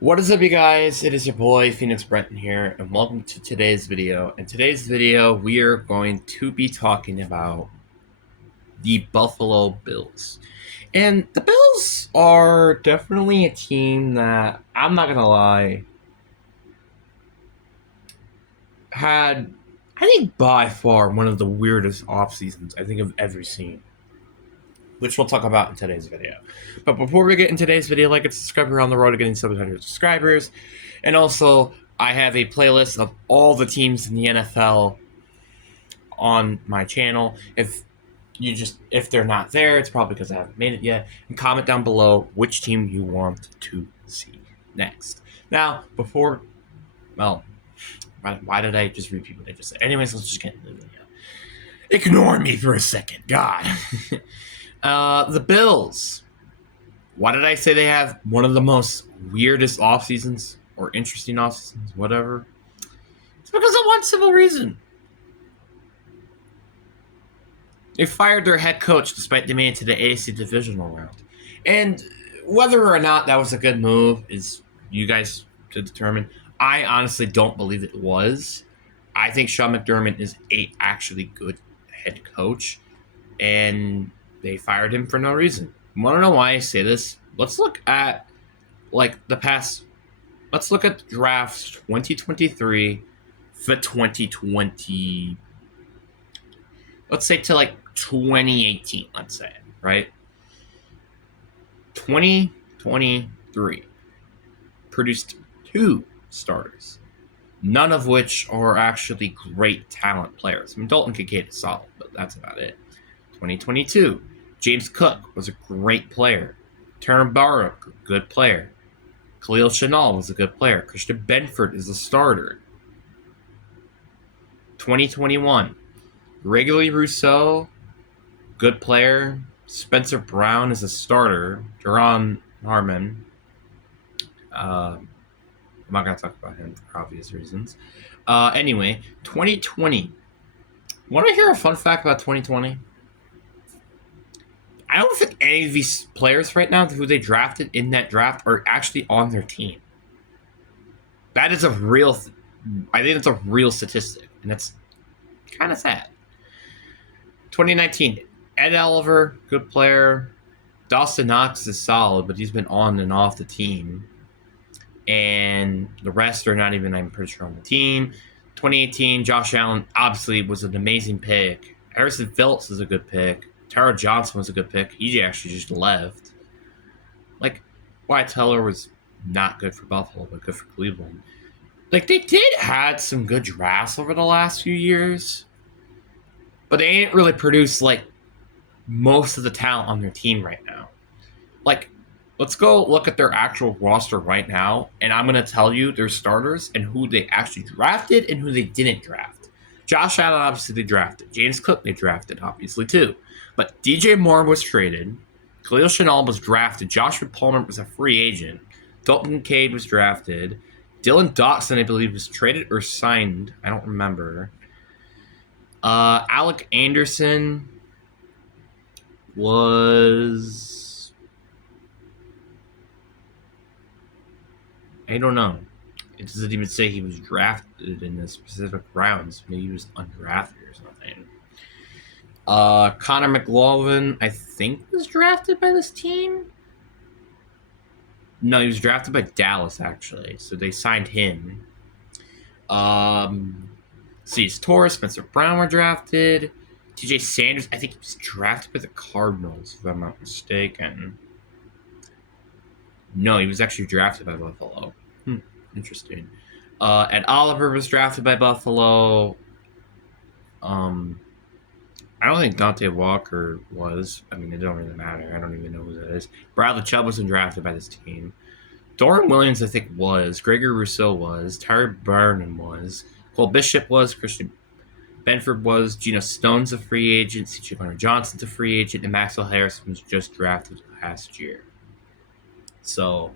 What is up, you guys? It is your boy Phoenix Brenton here, and welcome to today's video. In today's video, we are going to be talking about the Buffalo Bills. And the Bills are definitely a team that, I'm not gonna lie, had, I think, by far one of the weirdest off seasons I think I've ever seen, which we'll talk about in today's video. But before we get in today's video, like and subscribe. We're on the road to getting 700 subscribers. And also, I have a playlist of all the teams in the NFL on my channel. If they're not there, it's probably because I haven't made it yet. And comment down below which team you want to see next. Now, why did I just repeat what I just said? Anyways, let's just get into the video. Ignore me for a second, God. The Bills. Why did I say they have one of the most weirdest off seasons or interesting off seasons, whatever? It's because of one simple reason. They fired their head coach despite they made it to the AFC divisional round. And whether or not that was a good move is you guys to determine. I honestly don't believe it was. I think Sean McDermott is a actually good head coach, and they fired him for no reason. You want to know why I say this? Let's look at Let's look at drafts 2023 for 2020. Let's say to 2018. Let's say, right? 2023 produced two starters, none of which are actually great talent players. I mean, Dalton Kincaid is solid, but that's about it. 2022, James Cook was a great player. Terran Barrow, good player. Khalil Chanel was a good player. Christian Benford is a starter. 2021, Gregory Rousseau, good player. Spencer Brown is a starter. Duron Harmon, I'm not going to talk about him for obvious reasons. Anyway, 2020. Want to hear a fun fact about 2020? I don't think any of these players right now who they drafted in that draft are actually on their team. That is a real, I think it's a real statistic, and that's kind of sad. 2019, Ed Oliver, good player. Dawson Knox is solid, but he's been on and off the team. And the rest are not even, I'm pretty sure, on the team. 2018, Josh Allen obviously was an amazing pick. Harrison Phillips is a good pick. Tara Johnson was a good pick. He actually just left. Wyatt Teller was not good for Buffalo, but good for Cleveland. They did had some good drafts over the last few years, but they ain't really produced most of the talent on their team right now. Let's go look at their actual roster right now, and I'm going to tell you their starters and who they actually drafted and who they didn't draft. Josh Allen, obviously, they drafted. James Cook, they drafted, obviously, too. But DJ Moore was traded. Khalil Chanel was drafted. Joshua Palmer was a free agent. Dalton Kincaid was drafted. Dylan Dotson, I believe, was traded or signed. I don't remember. Alec Anderson was... I don't know. It doesn't even say he was drafted in the specific rounds. Maybe he was undrafted or something. Connor McLaughlin, I think, was drafted by this team. No, he was drafted by Dallas, actually. So they signed him. Cease Torres, Spencer Brown were drafted. TJ Sanders, I think he was drafted by the Cardinals, if I'm not mistaken. No, he was actually drafted by Buffalo. Interesting. Ed Oliver was drafted by Buffalo. I don't think Dante Walker was. I mean, it don't really matter. I don't even know who that is. Bradley Chubb wasn't drafted by this team. Dorian Williams, I think, was. Gregory Rousseau was. Tyler Burnham was. Cole Bishop was. Christian Benford was. Geno Stone's a free agent. C.J. Gardner-Johnson's a free agent. And Maxwell Harrison was just drafted last year. So,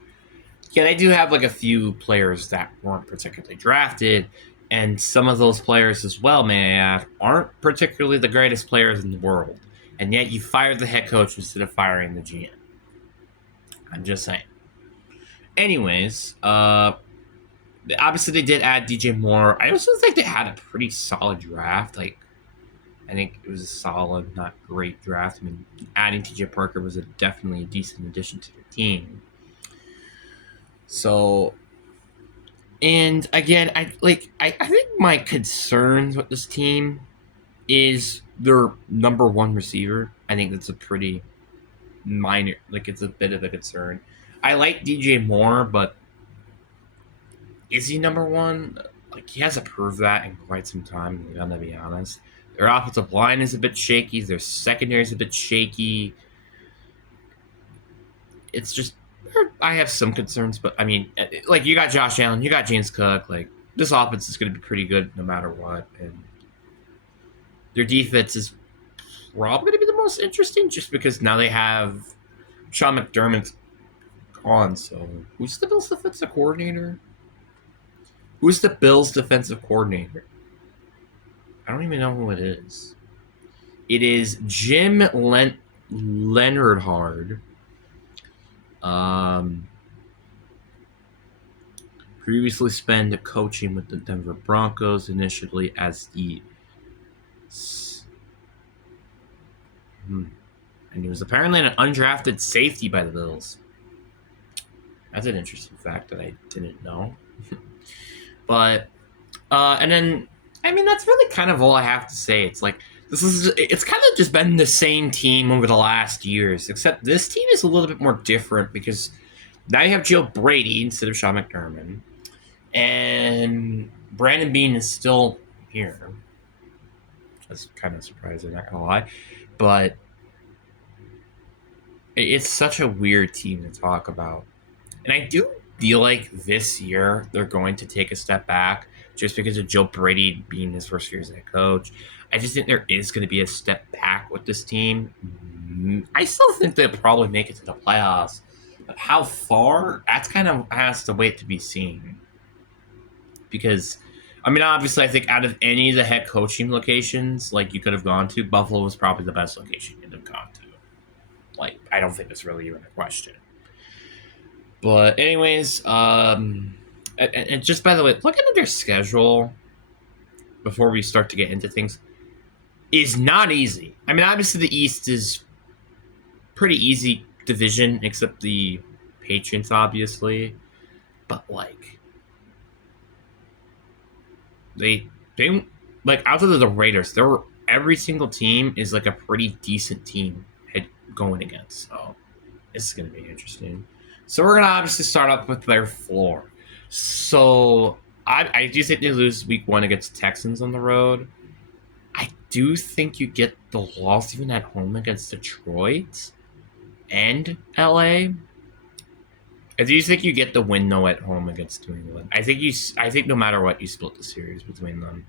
yeah, they do have a few players that weren't particularly drafted. And some of those players as well, may I add, aren't particularly the greatest players in the world. And yet you fired the head coach instead of firing the GM. I'm just saying. Anyways, obviously they did add DJ Moore. I also think they had a pretty solid draft. Like, I think it was a solid, not great draft. I mean, adding TJ Parker was definitely a decent addition to the team. So, and again, I think my concerns with this team is their number one receiver. I think that's a pretty minor, like it's a bit of a concern. I like DJ Moore, but is he number one? Like, he hasn't proved that in quite some time. I'm gonna be honest. Their offensive line is a bit shaky. Their secondary is a bit shaky. It's just, I have some concerns, but I mean, like, you got Josh Allen, you got James Cook. Like, this offense is going to be pretty good no matter what, and their defense is probably going to be the most interesting, just because now they have Sean McDermott on. So, who's the Bills' defensive coordinator? Who's the Bills' defensive coordinator? I don't even know who it is. It is Jim Leonhard. Previously spent coaching with the Denver Broncos, initially as the and he was apparently an undrafted safety by the Bills. That's an interesting fact that I didn't know. But and then, I mean, that's really kind of all I have to say. It's like, it's kind of just been the same team over the last years, except this team is a little bit more different because now you have Joe Brady instead of Sean McDermott, and Brandon Beane is still here. That's kind of surprising, not gonna lie, but it's such a weird team to talk about, and I do feel like this year they're going to take a step back just because of Joe Brady being his first year as a head coach. I just think there is going to be a step back with this team. I still think they'll probably make it to the playoffs, but how far? That's kind of has to wait to be seen. Because, I mean, obviously, I think out of any of the head coaching locations, like, you could have gone to, Buffalo was probably the best location you'd have gone to. Like, I don't think it's really even a question. But anyways, and just by the way, looking at their schedule before we start to get into things is not easy. I mean, obviously the East is pretty easy division, except the Patriots, obviously. But like, they like, outside of the Raiders, every single team is like a pretty decent team going against. So this is gonna be interesting. So we're gonna obviously start up with their floor. So I do think they lose week 1 against Texans on the road. I do think you get the loss even at home against Detroit and LA. I do think you get the win though at home against New England. I think no matter what, you split the series between them.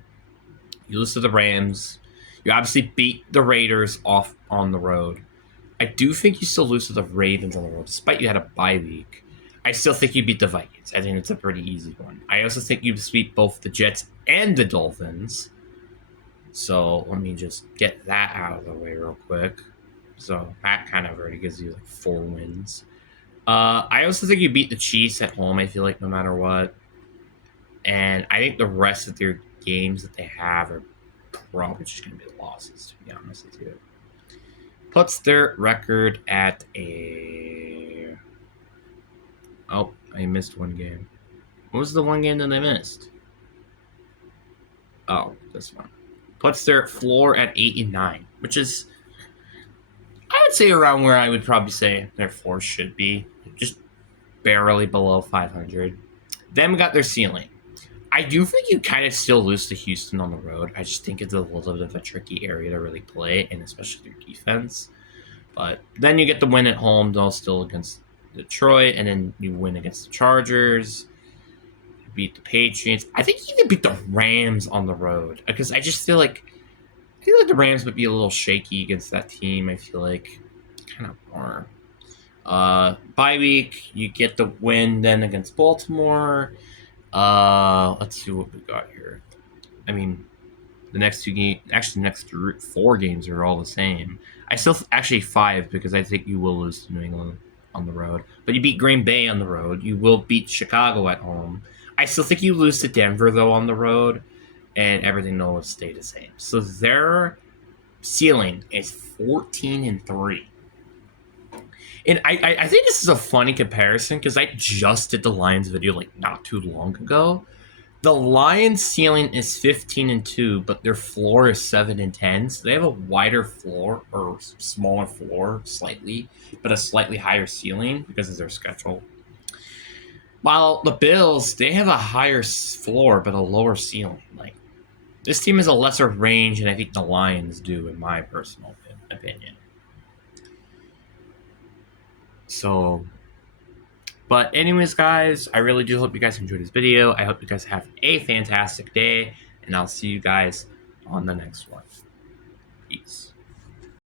You lose to the Rams. You obviously beat the Raiders off on the road. I do think you still lose to the Ravens on the road, despite you had a bye week. I still think you beat the Vikings. I think it's a pretty easy one. I also think you sweep both the Jets and the Dolphins. So let me just get that out of the way real quick. So that kind of already gives you like 4 wins. I also think you beat the Chiefs at home, I feel like, no matter what. And I think the rest of their games that they have are probably just going to be losses, to be honest with you. Puts their record at a... Oh, I missed one game. What was the one game that I missed? Oh, this one. Puts their floor at 8-9, which is, I would say, around where I would probably say their floor should be. Just barely below 500. Then we got their ceiling. I do think you kind of still lose to Houston on the road. I just think it's a little bit of a tricky area to really play, and especially their defense. But then you get the win at home, though, still against Detroit, and then you win against the Chargers. You beat the Patriots. I think you even beat the Rams on the road, because I feel like the Rams would be a little shaky against that team. I feel like kind of more. Bye week, you get the win then against Baltimore. Let's see what we got here. I mean, the next 2 games, actually, the next 4 games are all the same. I still actually 5, because I think you will lose to New England on the road, but you beat Green Bay on the road. You will beat Chicago at home. I still think you lose to Denver though on the road, and everything will stay the same. So their ceiling is 14-3. And I think this is a funny comparison because I just did the Lions video like not too long ago. The Lions ceiling is 15-2, but their floor is 7-10. So they have a wider floor or smaller floor slightly, but a slightly higher ceiling because of their schedule. While the Bills, they have a higher floor but a lower ceiling. Like this team has a lesser range than I think the Lions do, in my personal opinion. So, but anyways, guys, I really do hope you guys enjoyed this video. I hope you guys have a fantastic day, and I'll see you guys on the next one. Peace.